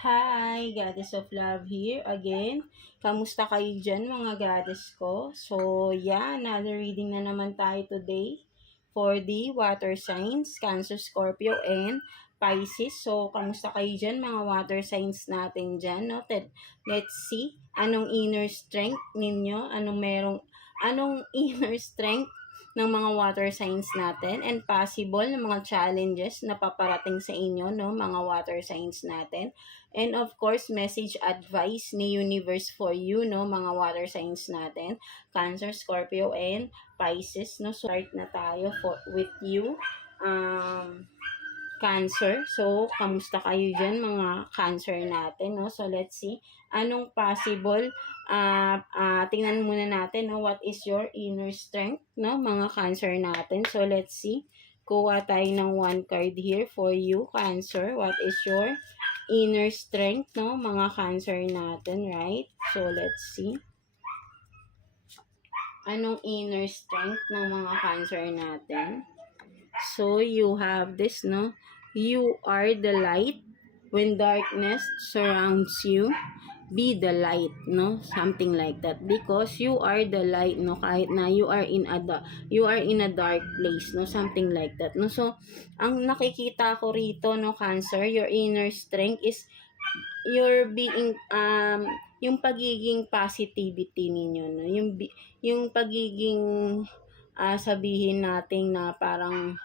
Hi, Goddess of Love here again. Kamusta kayo dyan mga goddess ko? So, yeah, another reading na naman tayo today for the water signs, Cancer, Scorpio, and Pisces. So, kamusta kayo dyan mga water signs natin dyan? No? Let's see, anong inner strength ninyo? Anong inner strength ng mga water signs natin and possible na mga challenges na paparating sa inyo, no, mga water signs natin. And of course, message advice ni universe for you, no, mga water signs natin, Cancer, Scorpio, and Pisces, no. So, start na tayo with you. Cancer. So, kamusta kayo dyan, mga Cancer natin, no? So, let's see. Anong possible? Tingnan muna natin, no? What is your inner strength, no? Mga Cancer natin. So, let's see. Kuha tayo ng one card here for you, Cancer. What is your inner strength, no? Mga Cancer natin, right? So, let's see. Anong inner strength ng mga Cancer natin? So, you have this, no? You are the light. When darkness surrounds you, be the light, no? Something like that. Because you are the light, no? Kahit na you are in a dark place, no? Something like that, no? So, ang nakikita ko rito, no, Cancer, your inner strength is your being, yung pagiging positivity ninyo, no? Yung pagiging, sabihin natin na parang,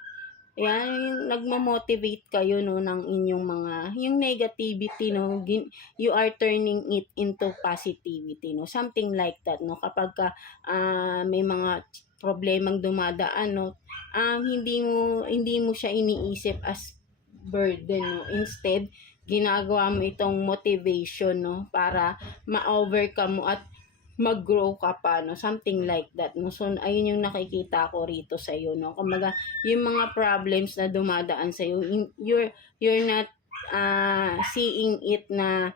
yan, yung nagmo-motivate kayo, no, ng inyong yung negativity, no, you are turning it into positivity, no, something like that, no, kapag may mga problemang dumadaan, no, hindi mo siya iniisip as burden, no, instead, ginagawa mo itong motivation, no, para ma-overcome mo at mag-grow ka pa, no? Something like that, no? So, ayun yung nakikita ko rito sa iyo, no? Kumbaga, yung mga problems na dumadaan sa iyo, you're not seeing it na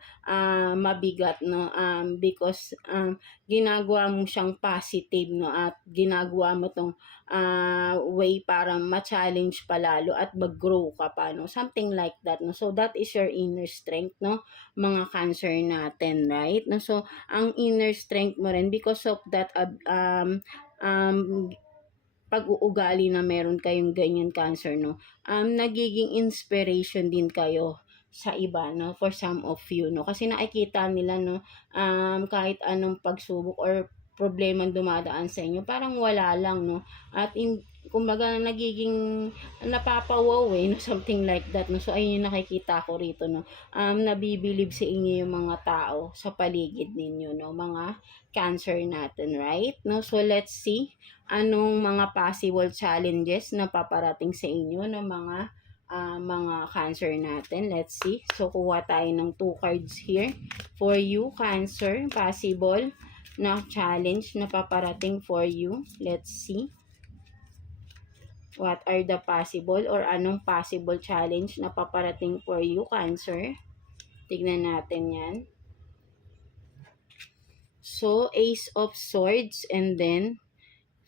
mabigat, no? Because ginagawa mo siyang positive, no? At ginagawa mo tong way para ma-challenge pa lalo at mag-grow ka pa, no? Something like that, no? So, that is your inner strength, no? Mga Cancer natin, right? No? So, ang inner strength mo rin because of that pag-uugali na meron kayong ganyan, Cancer, no, nagiging inspiration din kayo sa iba, no, for some of you, no, kasi nakikita nila, no, kahit anong pagsubok or problemang dumadaan sa inyo, parang wala lang, no, at kumbaga nagiging napapawaw, no, something like that, no. So, ayun yung nakikita ko rito, no, nabibilib sa inyo yung mga tao sa paligid ninyo, no, mga Cancer natin, right, no. So, let's see anong mga possible challenges na paparating sa inyo ng mga Cancer natin. Let's see. So, kuha tayo ng 2 cards here for you, Cancer. Possible na challenge na paparating for you. Let's see. What are the possible or anong possible challenge na paparating for you, Cancer? Tignan natin yan. So, Ace of Swords and then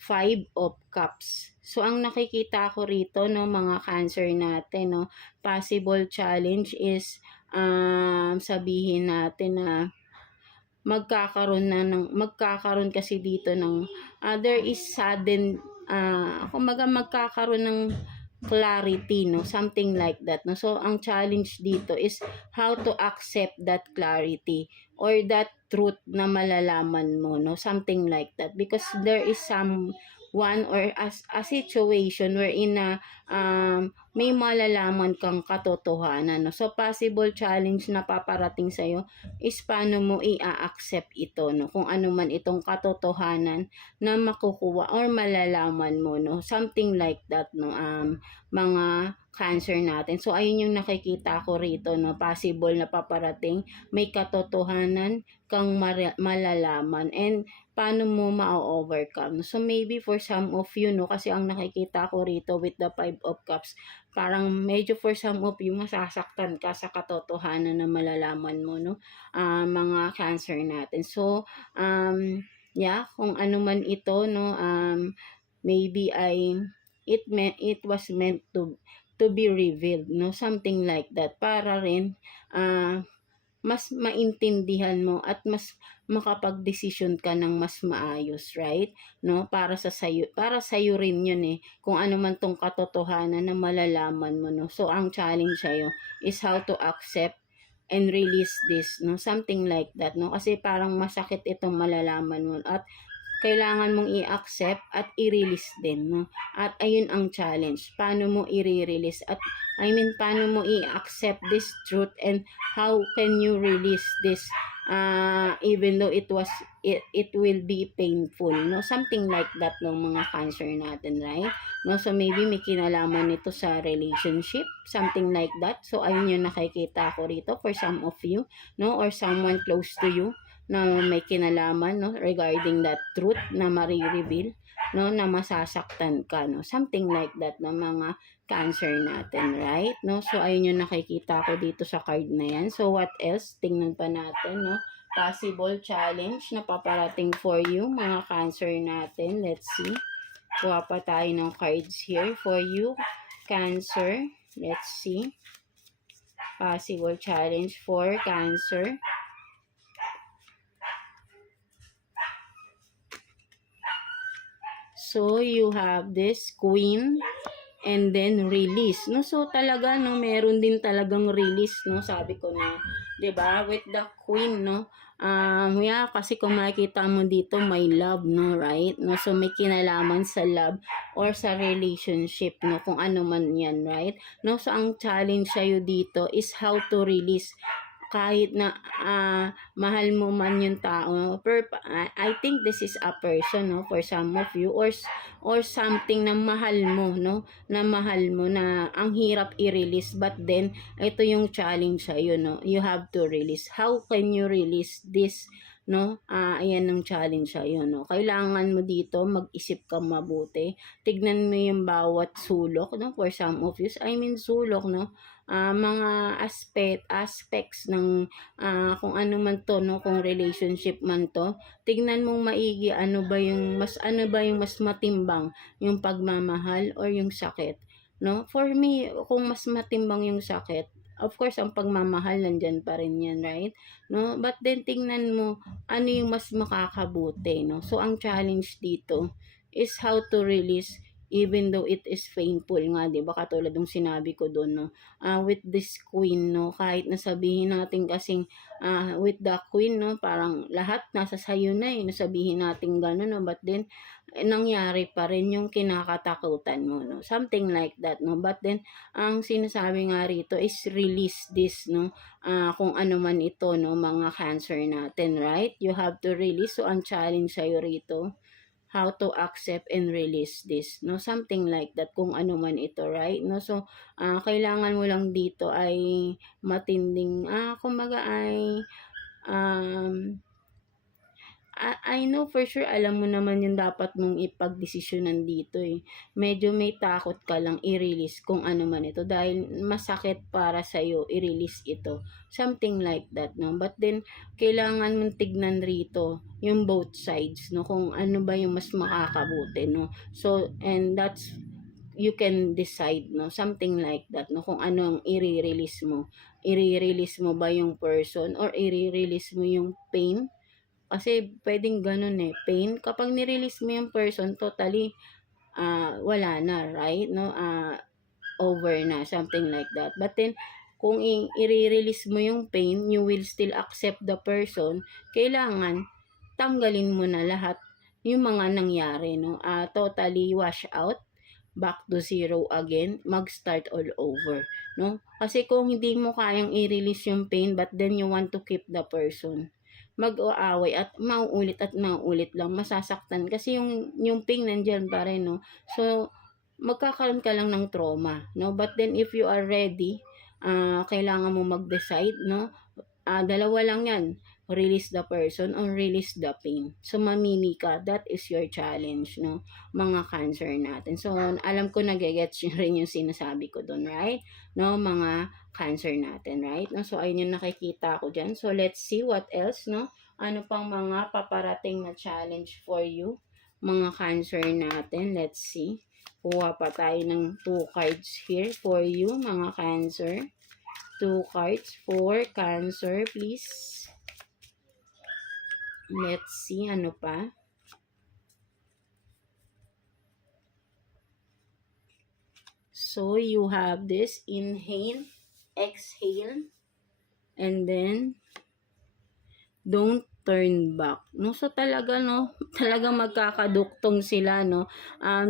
5 of Cups. So, ang nakikita ko rito, no, mga Cancer natin, no, possible challenge is, sabihin natin na magkakaroon kasi dito ng, there is sudden, kumbaga magkakaroon ng clarity, no, something like that, no. So, ang challenge dito is how to accept that clarity or that truth na malalaman mo, no, something like that, because there is one or a situation wherein na may malalaman kang katotohanan, no. So, possible challenge na paparating sa'yo is paano mo i-accept ito, no, kung ano man itong katotohanan na makukuha or malalaman mo, no, something like that, no, mga Cancer natin. So, ayun yung nakikita ko rito, no, possible na paparating, may katotohanan kang malalaman and paano mo ma-overcome. So, maybe for some of you, no, kasi ang nakikita ko rito with the 5 of Cups, parang medyo for some of you, masasaktan ka sa katotohanan na malalaman mo, no, mga Cancer natin. So, yeah, kung ano man ito, no, maybe it was meant to be revealed, no, something like that, para rin mas maintindihan mo at mas makapagdesisyon ka ng mas maayos, right? No, para sa rin 'yun eh. Kung ano man tong katotohanan na malalaman mo, no. So ang challenge sa'yo is how to accept and release this, no, something like that, no, kasi parang masakit itong malalaman mo at kailangan mong i-accept at i-release din, no? At ayun ang challenge. Paano mo i-release at paano mo i-accept this truth and how can you release this even though it will be painful, no? Something like that ng mga cancer natin, right? No, so maybe may kinalaman nito sa relationship, something like that. So ayun yung nakikita ko rito for some of you, no, or someone close to you na may kinalaman, no, regarding that truth na mari-reveal, no, na masasaktan ka, no, something like that na mga cancer natin, right? No, so ayun yung nakikita ko dito sa card na yan. So what else? Tingnan pa natin, no, possible challenge na paparating for you mga cancer natin. Let's see, kuha pa tayo ng cards here for you cancer. Let's see, possible challenge for cancer. So, you have this queen and then release, no? So, talaga, no, meron din talagang release, no? Sabi ko na, 'di ba? With the queen, no? Yeah, kasi kung makikita mo dito, may love, no? Right? No? So, may kinalaman sa love or sa relationship, no? Kung ano man yan, right? No? So, ang challenge sa'yo dito is how to release kahit na mahal mo man yung tao. I think this is a person, no, for some of you, or something na mahal mo, no, na mahal mo na ang hirap i-release, but then ito yung challenge sa iyo, no, you have to release. How can you release this, no? Ayan ang challenge sa iyo, no. Kailangan mo dito mag-isip ka mabuti. Tignan mo yung bawat sulok, no, for some of you. Sulok, no, mga aspects ng kung ano man to, no, kung relationship man to, tignan mong maigi ano ba yung mas matimbang, yung pagmamahal or yung sakit, no? For me, kung mas matimbang yung sakit, of course ang pagmamahal nandyan pa rin yan, right? No, but then tingnan mo ano yung mas makakabuti, no? So ang challenge dito is how to release even though it is painful nga, 'di ba? Katulad ng sinabi ko doon, no, with this queen, no, kahit nasabihin natin kasing with the queen, no, parang lahat nasa sayo na eh, nasabihin natin gano'n, no, but then nangyari pa rin yung kinakatakutan mo, no, something like that, no, but then ang sinasabi nga rito is release this, no, kung ano man ito, no, mga cancer natin, right? You have to release. So ang challenge sa'yo rito, how to accept and release this, no, something like that, kung ano man ito, right? No, so kailangan mo lang dito ay matinding kumbaga ay I know for sure alam mo naman yung dapat mong ipagdesisyonan dito eh. Medyo may takot ka lang i-release kung ano man ito dahil masakit para sa iyo i-release ito. Something like that, no? But then kailangan mong tignan rito yung both sides, no? Kung ano ba yung mas makakabuti, no? So, and that's you can decide, no, something like that, no, kung ano ang i-release mo. I-release mo ba yung person or i-release mo yung pain? Kasi pwedeng ganun eh, pain. Kapag nirelease mo yung person, totally, wala na, right? No? Over na, something like that. But then, kung i-release mo yung pain, you will still accept the person, kailangan, tanggalin mo na lahat yung mga nangyari, no? Totally wash out, back to zero again, mag-start all over, no? Kasi kung hindi mo kayang i-release yung pain, but then you want to keep the person, mag-aaway at mauulit lang, masasaktan kasi yung pain nandiyan pa rin, no. So magkakaroon ka lang ng trauma, no. But then if you are ready, kailangan mo mag-decide, no. Dalawa lang yan, release the person or release the pain. So mamili ka, that is your challenge, no, mga cancer natin. So alam ko nagegets nyo rin yung sinasabi ko doon, right? No, mga cancer natin, right? No, so ayun yung nakikita ko dyan. So let's see what else, no? Ano pang mga paparating na challenge for you, mga cancer natin. Let's see. Kuha pa tayo ng 2 cards here for you, mga cancer. 2 cards for Cancer, please. Let's see, ano pa? So, you have this inhale, exhale, and then don't turn back. No, so talaga no, talaga magkakaduktong sila no.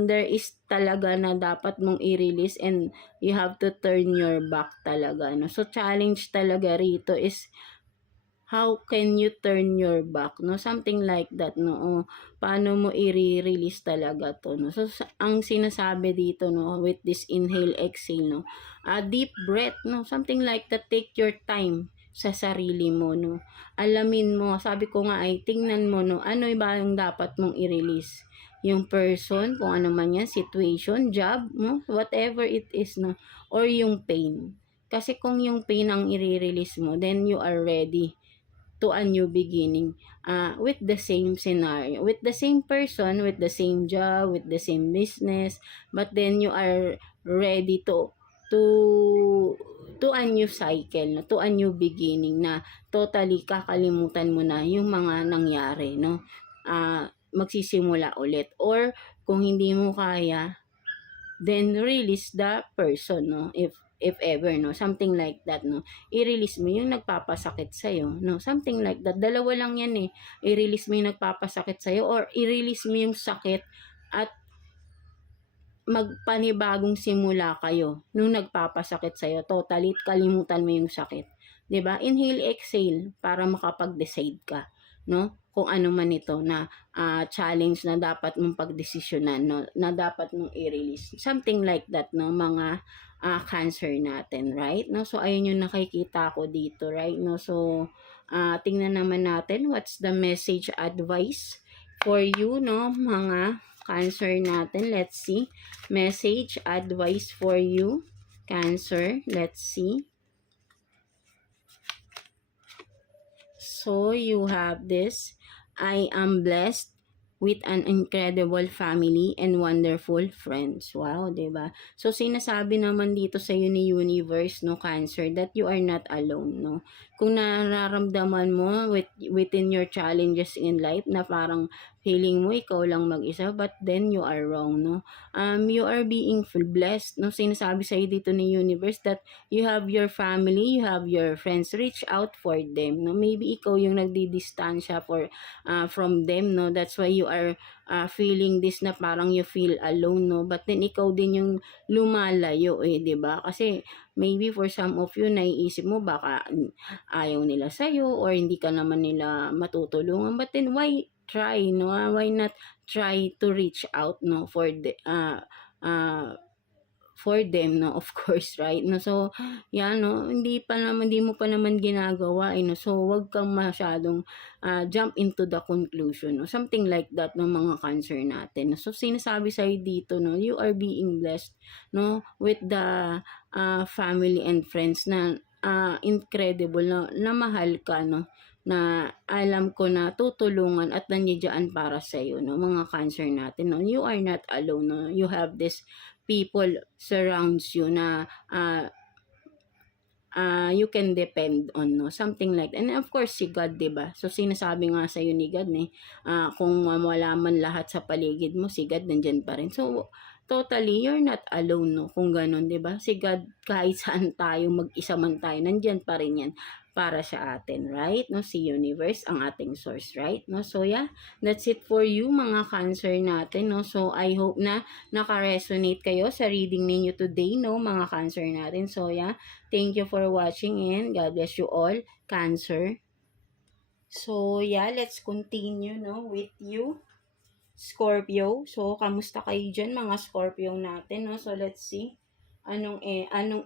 There is talaga na dapat mong i-release and you have to turn your back talaga no. So challenge talaga rito is how can you turn your back no, something like that no. Paano mo i-release talaga to no. So ang sinasabi dito no, with this inhale exhale no, deep breath no, something like that. Take your time sa sarili mo no, alamin mo, sabi ko nga ay tingnan mo no, ano ba yung dapat mong i-release, yung person, kung ano man yan, situation, job no, whatever it is no, or yung pain. Kasi kung yung pain ang i-release mo, then you are ready to a new beginning, with the same scenario, with the same person, with the same job, with the same business, but then you are ready to a new cycle, to a new beginning na totally kakalimutan mo na yung mga nangyari, no? Magsisimula ulit. Or kung hindi mo kaya, then release the person, no? If ever, no, something like that, no, i-release mo yung nagpapasakit sa'yo, no, something like that. Dalawa lang yan eh, i-release mo yung nagpapasakit sa'yo or i-release mo yung sakit at magpanibagong simula kayo nung nagpapasakit sa'yo, totally kalimutan mo yung sakit, 'di ba? Inhale, exhale para makapag-decide ka, no, kung ano man ito na challenge na dapat mong pagdesisyonan, no, na dapat mong i-release, something like that, no, mga Cancer natin, right? No, so ayun yung nakikita ko dito, right? No, so tingnan naman natin what's the message advice for you, no, mga Cancer natin. Let's see, message advice for you, Cancer. Let's see. So you have this, I am blessed with an incredible family and wonderful friends. Wow, 'di ba? So sinasabi naman dito sa iyo ni Universe, no, Cancer, that you are not alone, no. Kung nararamdaman mo within your challenges in life na parang feeling mo ikaw lang mag-isa, but then you are wrong, no. You are being blessed, no. Sinasabi sa iyo dito ni Universe that you have your family, you have your friends. Reach out for them, no. Maybe ikaw yung nagdidistansya from them, no. That's why you are feeling this na parang you feel alone, no. But then ikaw din yung lumalayo eh, 'di ba? Kasi maybe for some of you naiisip mo baka ayaw nila sa iyo or hindi ka naman nila matutulungan. But then why try, no? Why not try to reach out, no, for them, no, of course, right? No, so yan, no, hindi mo pa naman ginagawa, no, so wag kang masyadong jump into the conclusion, no, something like that, no, mga Cancer natin. So sinasabi sa dito, no, you are being blessed, no, with the family and friends na incredible, na mahal ka, no, na alam ko na tutulungan at nandiyan para sa iyo, no, mga Cancer natin, no. You are not alone, no. You have this people surrounds you na you can depend on, no, something like that. And of course si God, 'di ba? So sinasabi nga sa iyo ni God kung wala man lahat sa paligid mo, si God nandiyan pa rin. So totally you're not alone, no, kung ganun, 'di ba? Si God, kahit saan tayo, mag-isa man tayo, nandiyan pa rin yan para sa atin, right? No, si Universe ang ating source, right? No, so yeah, that's it for you mga Cancer natin, no. So I hope na naka-resonate kayo sa reading ninyo today, no, mga Cancer natin. So yeah, thank you for watching and God bless you all, Cancer. So yeah, let's continue, no, with you, Scorpio. So kamusta kayo dyan mga Scorpio natin, no? So let's see anong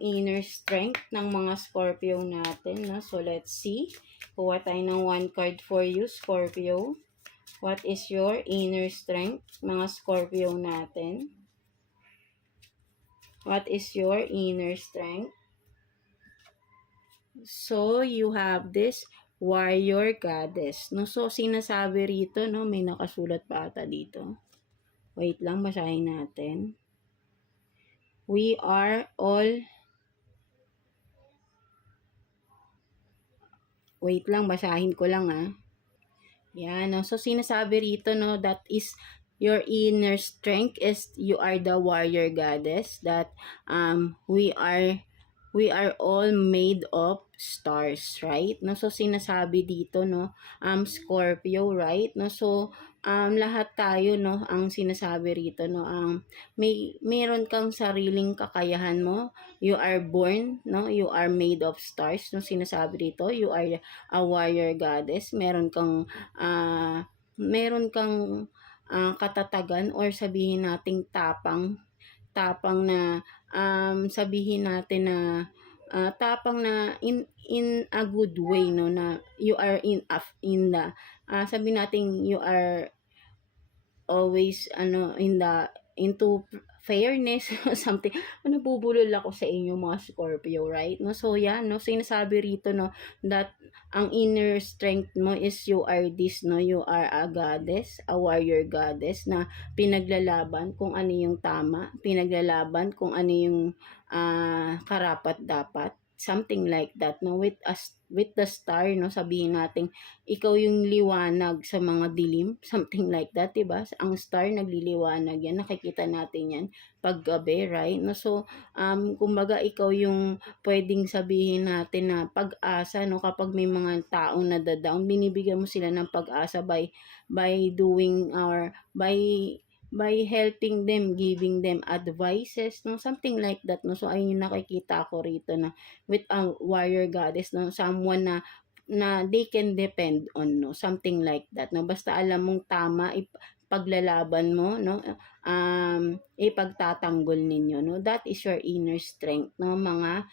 inner strength ng mga Scorpio natin, no? So let's see, kuha tayo ng one card for you, Scorpio. What is your inner strength, mga Scorpio natin? What is your inner strength? So you have this warrior goddess, no. So sinasabi rito, no, may nakasulat pa ata dito, wait lang, basahin natin. We are all Wait lang, basahin ko lang Yan, no? So, sinasabi rito, no, that is your inner strength is you are the warrior goddess, that we are all made of stars, right? No, so sinasabi dito, no, Scorpio, right? No, so lahat tayo, no, ang sinasabi rito, no, meron kang sariling kakayahan mo. You are born, no, you are made of stars. No, sinasabi dito, you are a warrior goddess. Meron kang katatagan, or sabihin nating tapang na sabihin natin na tapang na in a good way, no, na you are in the sabihin natin you are always into fairness something. Nabubulol ako sa inyo mga Scorpio, right? No, so yan, no, sinasabi rito, no, that ang inner strength mo is you are this, no, you are a goddess, a warrior goddess, na pinaglalaban kung ano yung tama, pinaglalaban kung ano yung karapat dapat, something like that, no, with the star, no, sabihin natin ikaw yung liwanag sa mga dilim, something like that, diba? Ang star nagliliwanag yan, nakikita natin yan pag gabi, right? No, so kumbaga ikaw yung pwedeng sabihin natin na pag-asa, no, kapag may mga taong nadadown, binibigyan mo sila ng pag-asa by doing or by helping them, giving them advices, no, something like that, no. So ayun yung nakikita ko rito, na with a warrior goddess, no, someone na they can depend on, no, something like that, no. Basta alam mong tama, paglalaban mo, no, ipagtatanggol ninyo, no. That is your inner strength, no, mga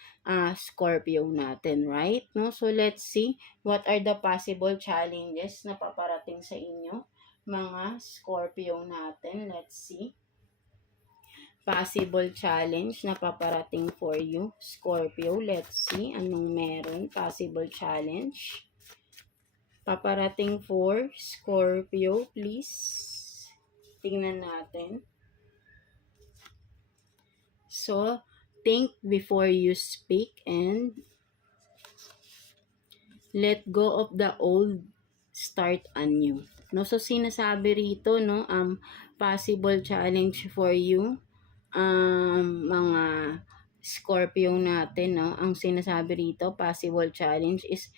Scorpio natin, right? No, so let's see what are the possible challenges na paparating sa inyo, mga Scorpio natin. Let's see. Possible challenge na paparating for you, Scorpio. Let's see anong meron. Possible challenge paparating for Scorpio, please. Tingnan natin. So, think before you speak and let go of the old, start anew. No, so sinasabi rito, no, possible challenge for you, mga Scorpio natin, no. Ang sinasabi rito, possible challenge is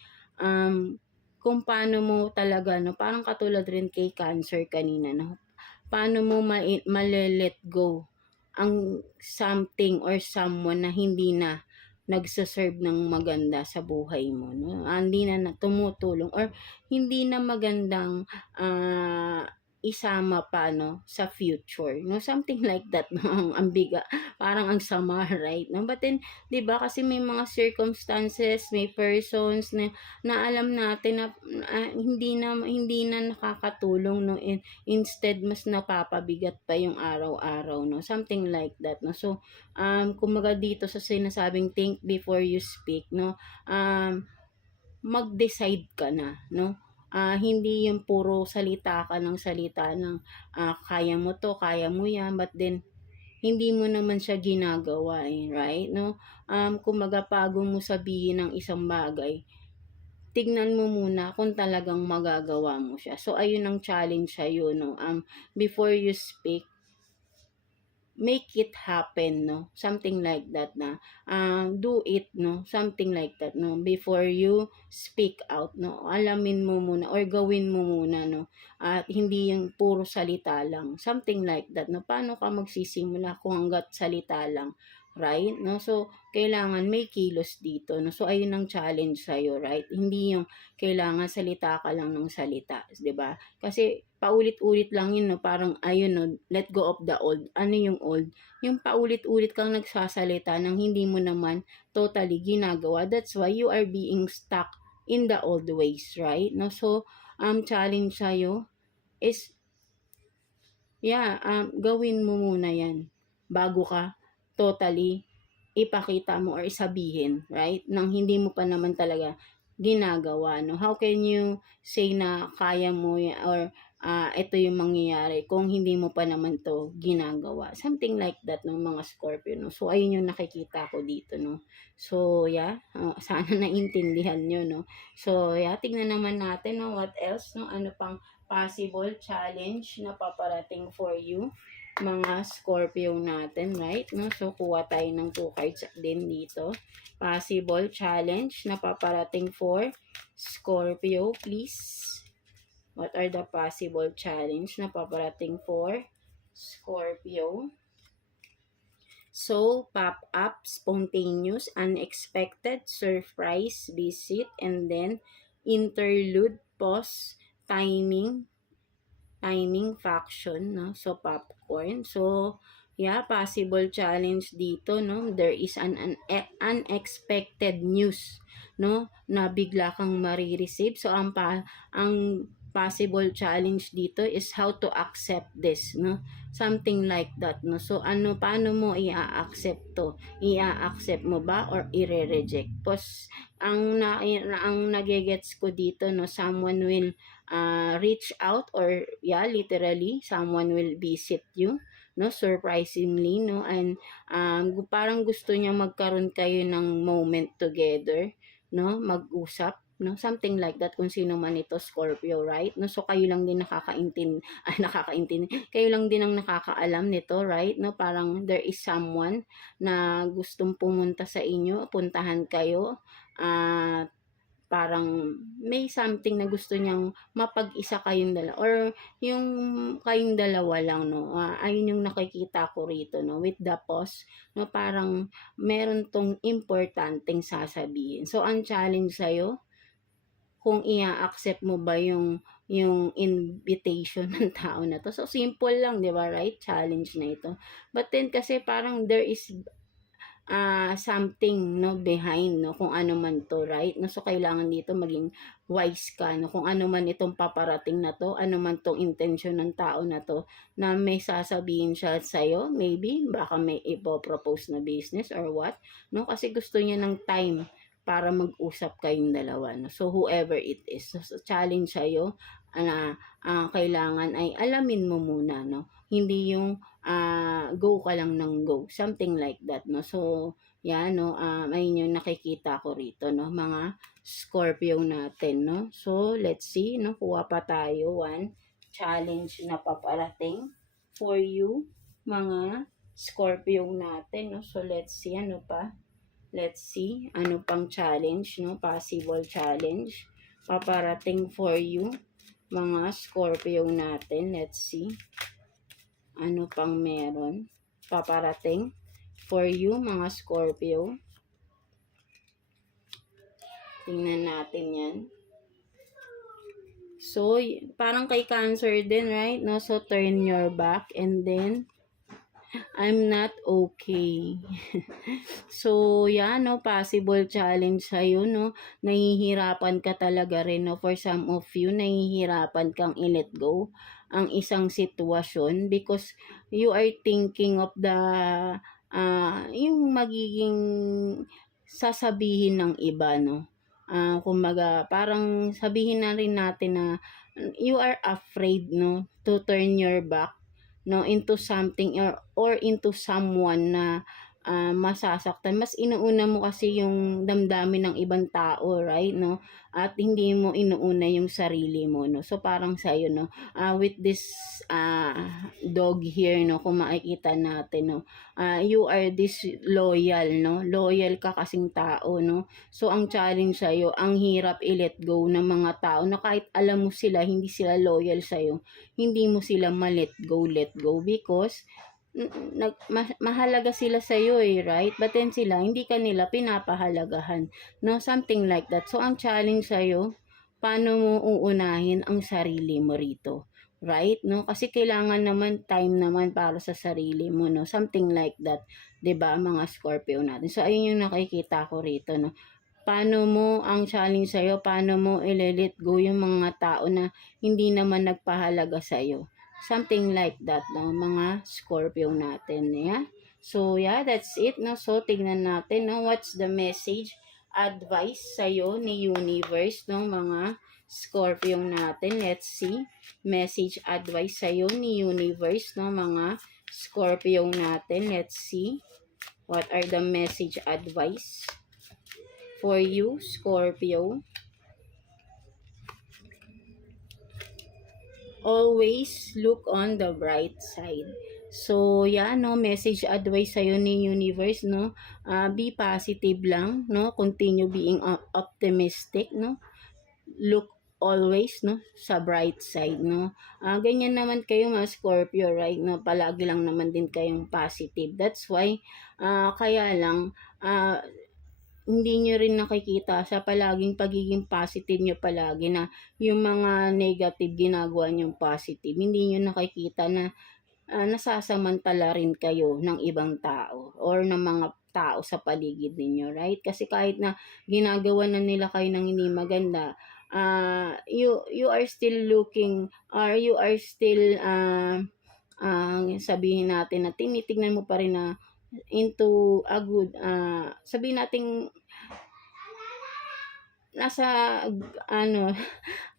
kung paano mo talaga, no, parang katulad rin kay Cancer kanina, no, paano mo male-let go ang something or someone na hindi na nagsaserve ng maganda sa buhay mo, no? Hindi na tumutulong, or hindi na magandang isama pa, no, sa future, no, something like that, no. Ang biga, parang ang sama, right? No, but then, 'di ba, kasi may mga circumstances, may persons na alam natin na hindi na nakakatulong, no, and instead mas napapabigat pa yung araw-araw, no, something like that, no. So kumaga dito sa sinasabing think before you speak, no, mag-decide ka na, no. Hindi yung puro salita ka ng salita ng kaya mo to, kaya mo yan, but then hindi mo naman siya ginagawa, right? No, kumbaga bago mo sabihin ng isang bagay, tignan mo muna kung talagang magagawa mo siya. So ayun ang challenge sa'yo, no. Before you speak, make it happen, no, something like that, na do it, no, something like that, no, before you speak out, no. Alamin mo muna or gawin mo muna, no, at hindi yung puro salita lang, something like that, no. Paano ka magsisimula kung hangga't salita lang, right? No, so kailangan may kilos dito, no. So ayun ang challenge sa'yo, right? Hindi yung kailangan salita ka lang ng salita, 'di ba? Kasi paulit-ulit lang yun, no, parang ayun, no, let go of the old. Ano yung old? Yung paulit-ulit kang nagsasalita nang hindi mo naman totally ginagawa. That's why you are being stuck in the old ways, right? No, so challenge sa'yo is gawin mo muna yan bago ka totally ipakita mo or isabihin, right? Nang hindi mo pa naman talaga ginagawa, no. How can you say na kaya mo yan, or ito yung mangyayari kung hindi mo pa naman to ginagawa. Something like that, no, mga Scorpio, no. So, ayun yung nakikita ko dito, no. So, yeah, sana naintindihan nyo, no. So, yeah, tingnan naman natin, no, what else, no, ano pang possible challenge na paparating for you, mga Scorpio natin, right? No? So, kuha tayo ng 2 cards din dito. Possible challenge na paparating for Scorpio, please. What are the possible challenge na paparating for Scorpio? So, pop-up, spontaneous, unexpected, surprise, visit, and then interlude, pause, timing, faction, no? So, popcorn. So, yeah, possible challenge dito, no? There is an unexpected news, no? Na bigla kang marireceive. So, ang possible challenge dito is how to accept this, no? Something like that, no? So, paano mo i-accept to? I-accept mo ba or i-reject? Pos, ang nagegets ko dito, no? Someone will reach out, or yeah, literally someone will visit you, no, surprisingly, no, and parang gusto niya magkaroon kayo ng moment together, no, mag-usap, no, something like that, kung sino man ito, Scorpio, right? No, so kayo lang din nakakaintindi, kayo lang din ang nakakaalam nito, right? No, parang there is someone na gustong pumunta sa inyo, puntahan kayo, parang may something na gusto niyang mapag-isa kayong dalawa, or yung kayong dalawa lang, no. Ayun yung nakikita ko rito, no, with the pause, no, parang meron tong importanteng sasabihin. So, ang challenge sa'yo, kung i-accept mo ba yung invitation ng tao na to. So, simple lang, di ba, right? Challenge na ito. But then, kasi parang there is something, no, behind, no, kung ano man to, right? No, so kailangan dito maging wise ka, no, kung ano man itong paparating na to, ano man tong intention ng tao na to, na may sasabihin siya sa'yo, maybe, baka may ipo-propose na business or what, no, kasi gusto niya ng time para mag-usap kayong dalawa, no. So, whoever it is, so challenge sa'yo, na kailangan ay alamin mo muna, no, hindi yung go ka lang ng go, something like that, no. So, yan, no, ayun yung nakikita ko rito, no, mga Scorpio natin, no. So, let's see, no, kuha pa tayo, 1 challenge na paparating for you, mga Scorpio natin, no. So, let's see, ano pang challenge, no, possible challenge paparating for you, mga Scorpio natin. Let's see, ano pang meron paparating for you, mga Scorpio. Tingnan natin yan. So, parang kay Cancer din, right? No? So, turn your back and then I'm not okay. So, yan, no, possible challenge sa'yo, no, nahihirapan ka talaga rin, no, for some of you, nahihirapan kang i-let go ang isang sitwasyon because you are thinking of the, yung magiging sasabihin ng iba, no. Kumbaga, parang sabihin na rin natin na you are afraid, no, to turn your back, no, into something or into someone na masasaktan. Mas inuuna mo kasi yung damdamin ng ibang tao, right, no? At hindi mo inuuna yung sarili mo, no? So, parang sa'yo, no? With this dog here, no? Kung makikita natin, no? You are this loyal, no? Loyal ka kasing tao, no? So, ang challenge sa'yo, ang hirap i-let go ng mga tao na kahit alam mo sila, hindi sila loyal sa'yo, hindi mo sila ma-let go because mahalaga sila sa iyo, right? But then sila, hindi ka nila pinapahalagahan, no? Something like that. So, ang challenge sa iyo, paano mo uunahin ang sarili mo rito, right? No? Kasi kailangan naman time naman para sa sarili mo, no? Something like that, 'di ba, mga Scorpio natin. So, ayun yung nakikita ko rito, no? Paano mo, ang challenge sa iyo, paano mo i-let go yung mga tao na hindi naman nagpahalaga sa iyo. Something like that, no, mga Scorpio natin, yeah. So, yeah, that's it, no. So, tignan natin, no, what's the message advice sa'yo ni universe, no, mga Scorpio natin. Let's see. Message advice sa'yo ni universe, no, mga Scorpio natin. Let's see. What are the message advice for you, Scorpio? Always look on the bright side. So, no, message advice sa'yo ni universe, no? Be positive lang, no? Continue being optimistic, no? Look always, no, sa bright side, no? Ganyan naman kayo mga Scorpio, right? No? Palagi lang naman din kayong positive. That's why, kaya lang, hindi nyo rin nakikita sa palaging pagiging positive nyo palagi na yung mga negative ginagawa nyo positive. Hindi nyo nakikita na nasasamantala rin kayo ng ibang tao or ng mga tao sa paligid ninyo, right? Kasi kahit na ginagawa na nila kayo ng hindi maganda, you are still looking or you are still sabihin natin na tinitingnan mo pa rin na into a good, sabihin natin nasa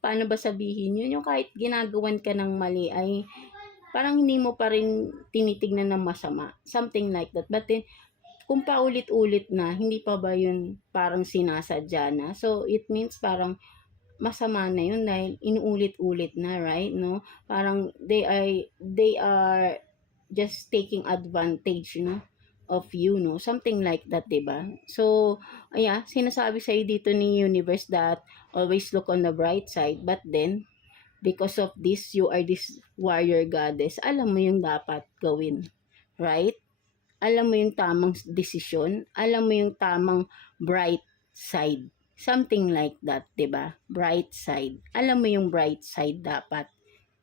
paano ba sabihin yun, yung kahit ginagawan ka ng mali ay parang hindi mo pa rin tinitignan ng masama, something like that. But then kung paulit-ulit na, hindi pa ba yun parang sinasadya na? So it means parang masama na yun dahil inuulit-ulit na, right? No, parang they are just taking advantage, of you, no? Something like that, diba? So, sinasabi sa'yo dito ni universe that always look on the bright side, but then, because of this, you are this warrior goddess, alam mo yung dapat gawin, right? Alam mo yung tamang desisyon, alam mo yung tamang bright side, something like that, diba? Bright side. Alam mo yung bright side dapat,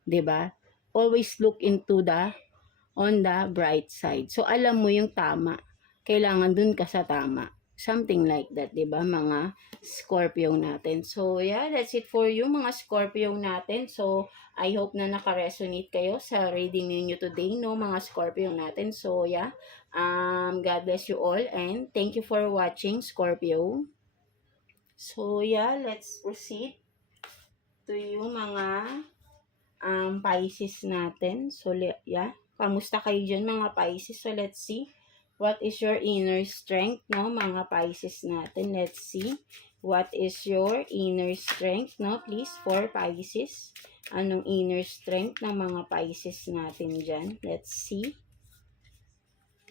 diba? Always look into on the bright side. So, alam mo yung tama. Kailangan dun ka sa tama. Something like that, diba, mga Scorpio natin. So, that's it for you, mga Scorpio natin. So, I hope na naka-resonate kayo sa reading ninyo today, no, mga Scorpio natin. So, God bless you all and thank you for watching, Scorpio. So, let's proceed to you, mga Pisces natin. So, kamusta kayo dyan, mga Pisces? So, let's see. What is your inner strength, no, mga Pisces natin? Let's see. What is your inner strength, no? Please, for Pisces. Anong inner strength ng mga Pisces natin dyan? Let's see.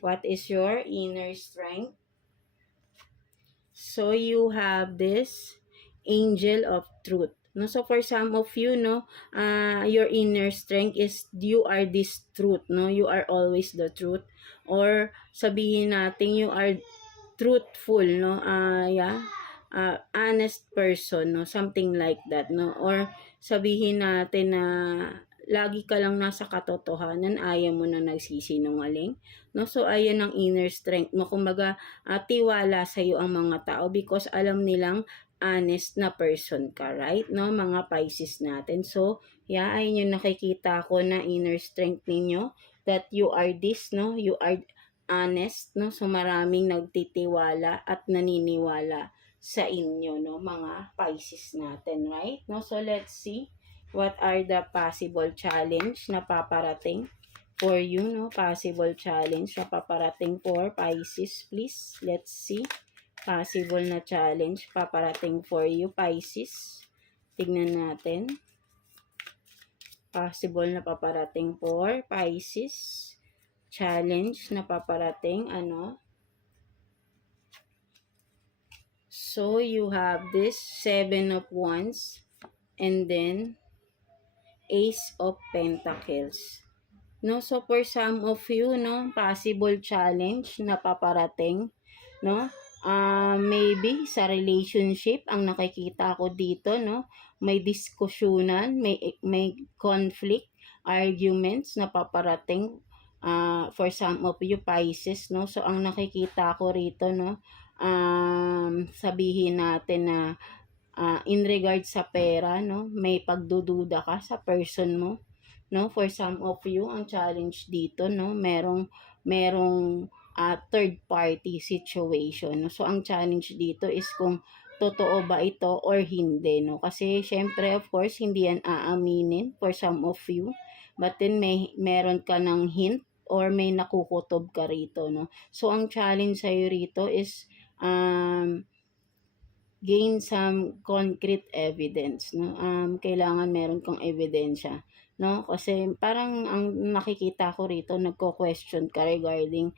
What is your inner strength? So, you have this angel of truth. No, so for some of you, no, your inner strength is you are this truth, no, you are always the truth, or sabihin natin you are truthful, no, honest person, no, something like that, no, or sabihin natin na lagi ka lang nasa katotohanan, ayaw mo na nagsisinungaling, no, so ayan ang inner strength mo, kumbaga tiwala sa iyo ang mga tao because alam nilang honest na person ka, right? No, mga Pisces natin. So, ayun yung nakikita ko na inner strength ninyo that you are this, no? You are honest, no? So, maraming nagtitiwala at naniniwala sa inyo, no? Mga Pisces natin, right? No, so let's see what are the possible challenge na paparating for you, no? Possible challenge na paparating for Pisces, please. Let's see. Possible na challenge paparating for you, Pisces. Tignan natin. Possible na paparating for Pisces. Challenge na paparating, So, you have this 7 of Wands and then Ace of Pentacles. No, so for some of you, no, possible challenge na paparating, no? Maybe sa relationship ang nakikita ko dito, no? May diskusyonan, may conflict, arguments na paparating for some of you Pisces, no? So ang nakikita ko rito, no, sabihin natin na in regard sa pera, no, may pagdududa ka sa person mo, no? For some of you ang challenge dito, no, merong third party situation. No? So ang challenge dito is kung totoo ba ito or hindi, no? Kasi syempre of course hindi yan aaminin for some of you, but then meron ka ng hint or may nakukutob ka rito, no? So ang challenge sa'yo rito is gain some concrete evidence, no? Kailangan meron kang ebidensya, no? Kasi parang ang nakikita ko rito, nagko-question ka regarding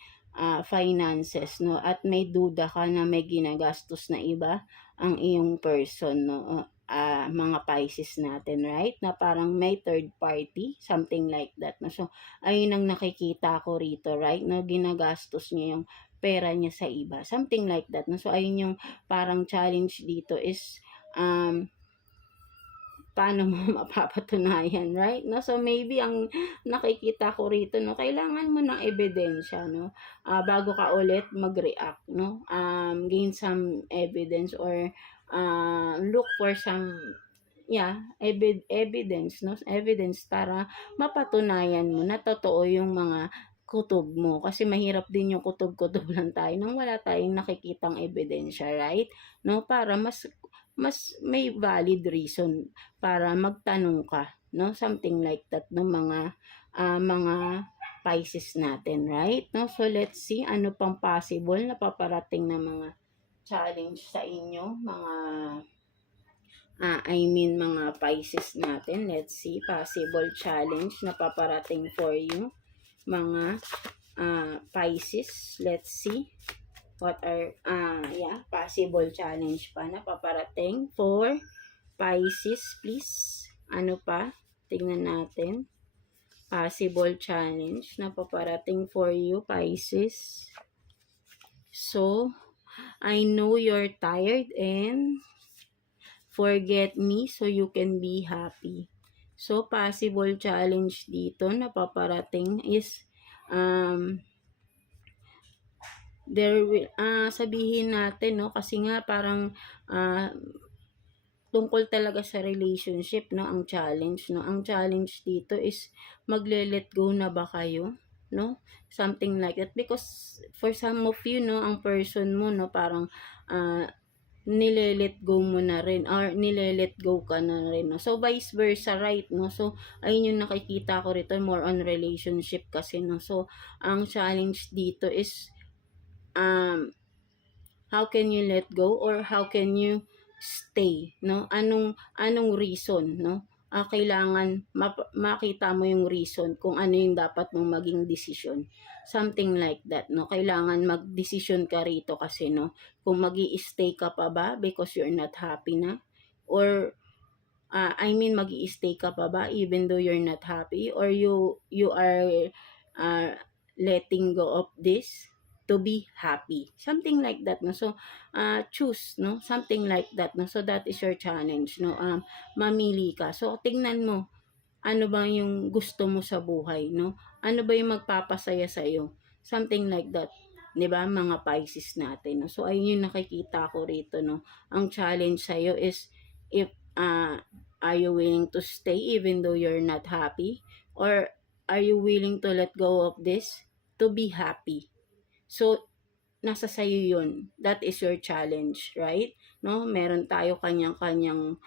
finances, no? At may duda ka na may ginagastos na iba ang iyong person, no? Mga Pisces natin, right? Na parang may third party, something like that, no? So, ayun ang nakikita ko rito, right? No? Ginagastos niya yung pera niya sa iba, something like that, no? So, ayun yung parang challenge dito is paano mo mapapatunayan, right? No? So, maybe ang nakikita ko rito, no, kailangan mo ng ebidensya, no? Bago ka ulit mag-react, no? Gain some evidence or look for some evidence, no? Evidence para mapatunayan mo na totoo yung mga kutob mo. Kasi mahirap din yung kutob-kutob lang tayo nang wala tayong nakikitang ebidensya, right? No? Para mas may valid reason para magtanong ka, no? Something like that ng mga Pisces natin, right? No? So let's see ano pang possible na paparating na mga challenge sa inyo, mga Pisces natin. Let's see possible challenge na paparating for you, mga Pisces. Let's see what are possible challenge pa na paparating for Pisces, please. Ano pa? Tingnan natin. Possible challenge na paparating for you, Pisces. So, I know you're tired and forget me so you can be happy. So, possible challenge dito na paparating is there will sabihin natin, no, kasi nga parang tungkol talaga sa relationship, no, ang challenge, no. Ang challenge dito is magle-let go na ba kayo, no? Something like that, because for some of you, no, ang person mo, no, parang nile-let go mo na rin or nile-let go ka na rin, no? So vice versa, right, no? So ayun yung nakikita ko rito, more on relationship kasi, no? So ang challenge dito is how can you let go or how can you stay, no? Anong reason, no? Kailangan makita mo yung reason kung ano yung dapat mong maging decision, something like that, no? Kailangan mag-decision ka rito kasi, no, kung magi-stay ka pa ba because you're not happy na, or magi-stay ka pa ba even though you're not happy, or you are letting go of this to be happy, something like that, no? So choose, no, something like that, no? So that is your challenge, no? Mamili ka. So tingnan mo ano ba yung gusto mo sa buhay, no? Ano ba yung magpapasaya sa iyo, something like that, 'di ba, mga Pisces natin, no? So ayun yung nakikita ko rito, no? Ang challenge sa iyo is if are you willing to stay even though you're not happy, or are you willing to let go of this to be happy? So, nasa sayo yun. That is your challenge, right? No? Meron tayo kanyang-kanyang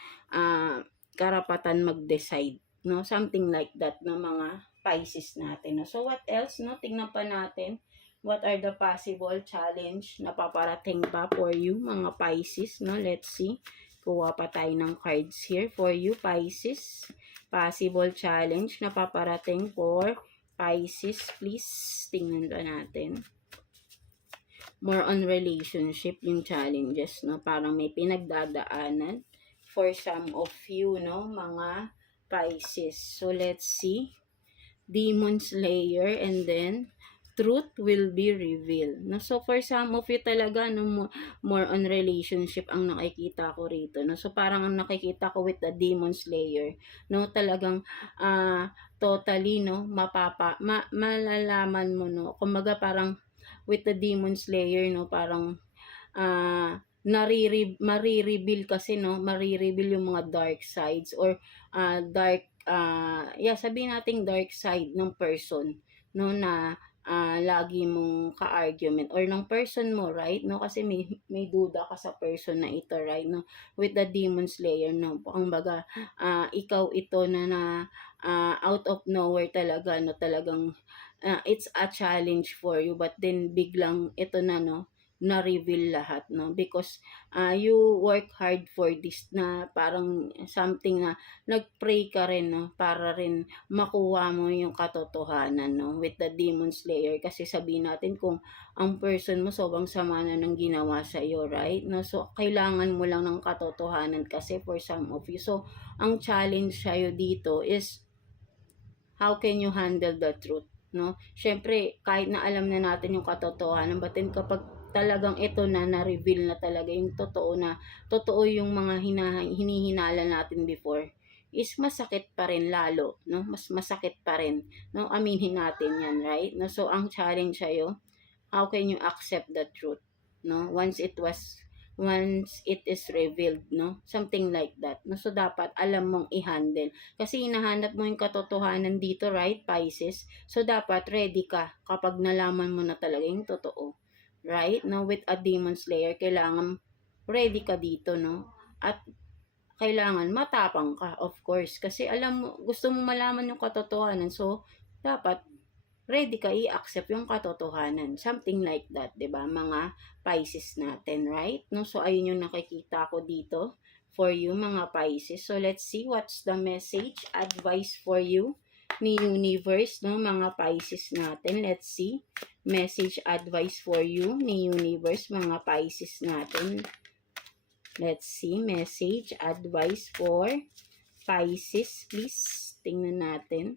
karapatan mag-decide. No? Something like that na mga Pisces natin. No? So, what else? No? Tingnan pa natin. What are the possible challenge na paparating pa for you, mga Pisces? No? Let's see. Kuha pa tayo ng cards here for you, Pisces. Possible challenge na paparating for Pisces. Please, tingnan pa natin. More on relationship yung challenges, no? Parang may pinagdadaanan for some of you, no, mga Pisces. So, let's see. Demon Slayer, and then truth will be revealed, no? So, for some of you talaga, no, more on relationship ang nakikita ko rito, no? So, parang ang nakikita ko with the Demon Slayer, no, talagang totally, no, malalaman mo, no, kumbaga parang with the Demon Slayer, no, parang marireveal kasi, no, marireveal yung mga dark sides or sabihin nating dark side ng person, no, na lagi mong ka-argument or ng person mo, right? No, kasi may duda ka sa person na ito, right? No, with the Demon Slayer, no, ang baga ikaw ito na out of nowhere talaga, no, talagang it's a challenge for you, but then biglang ito na, no, na-reveal lahat, no, because you work hard for this, na parang something na nag-pray ka rin, no, para rin makuha mo yung katotohanan, no, with the Demon Slayer. Kasi sabihin natin kung ang person mo sobrang sama na ng ginawa sa iyo, right? No, so kailangan mo lang ng katotohanan kasi for some of you. So ang challenge sa'yo dito is how can you handle the truth, no? Syempre, kahit na alam na natin yung katotohanan, but then kapag talagang ito na-reveal na talaga yung totoo yung mga hinihinala natin before, is masakit pa rin lalo, no? Mas masakit pa rin, no? Aminin natin yan, right? No? So, ang challenge sa'yo, how can you accept the truth, no? Once it is revealed, no? Something like that, no? So, dapat alam mong i-handle. Kasi hinahanap mo yung katotohanan dito, right, Pisces? So, dapat ready ka kapag nalaman mo na talaga yung totoo. Right? No? With a Demon Slayer, kailangan ready ka dito, no? At kailangan matapang ka, of course. Kasi alam mo, gusto mo malaman yung katotohanan. So, dapat ready ka i-accept yung katotohanan. Something like that, 'di ba? Mga Pisces natin, right? No, so ayun yung nakikita ko dito for you, mga Pisces. So let's see what's the message, advice for you ni universe, no, mga Pisces natin. Let's see. Message, advice for you ni universe, mga Pisces natin. Let's see. Message, advice for Pisces, please. Tingnan natin.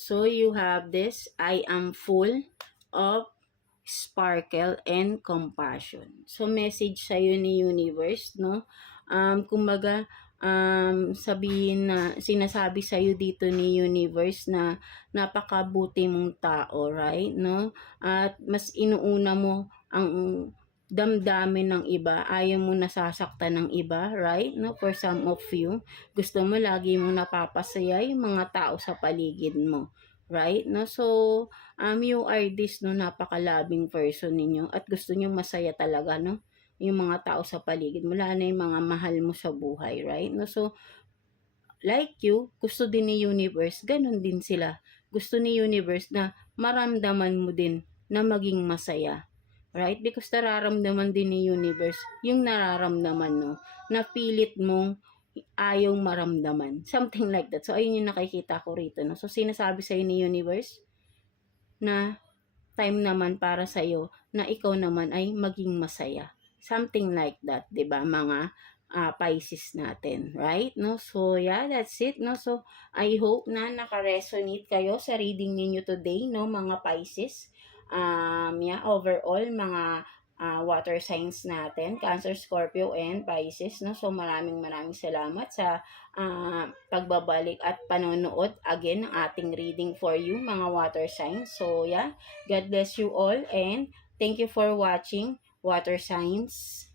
So you have this, I am full of sparkle and compassion. So message sa'yo ni universe, no? Kumbaga, sabihin na, sinasabi sa'yo dito ni universe na napakabuti mong tao, right? No? At mas inuuna mo ang damdamin ng iba, ayaw mo nasasaktan ng iba, right? No, for some of you, gusto mo lagi mong napapasaya yung mga tao sa paligid mo, right? No, so you are this, no, napakalabing person ninyo at gusto niyo masaya talaga, no, yung mga tao sa paligid mo, lalo na yung mga mahal mo sa buhay, right? No, so like you, gusto din ni universe, ganun din sila. Gusto ni universe na maramdaman mo din na maging masaya. Right? Because nararamdaman din ni universe yung nararamdaman, no? Na pilit mong ayaw maramdaman. Something like that. So, ayun yung nakikita ko rito, no? So, sinasabi sa'yo ni universe na time naman para sa'yo na ikaw naman ay maging masaya. Something like that, 'di ba, mga Pisces natin, right? No, so yeah, that's it, no. So I hope na naka-resonate kayo sa reading ninyo today, no, mga Pisces. Yeah, overall mga water signs natin, Cancer, Scorpio, and Pisces, no. So maraming salamat sa pagbabalik at panonood again ng ating reading for you, mga water signs. So yeah, God bless you all and thank you for watching, water signs.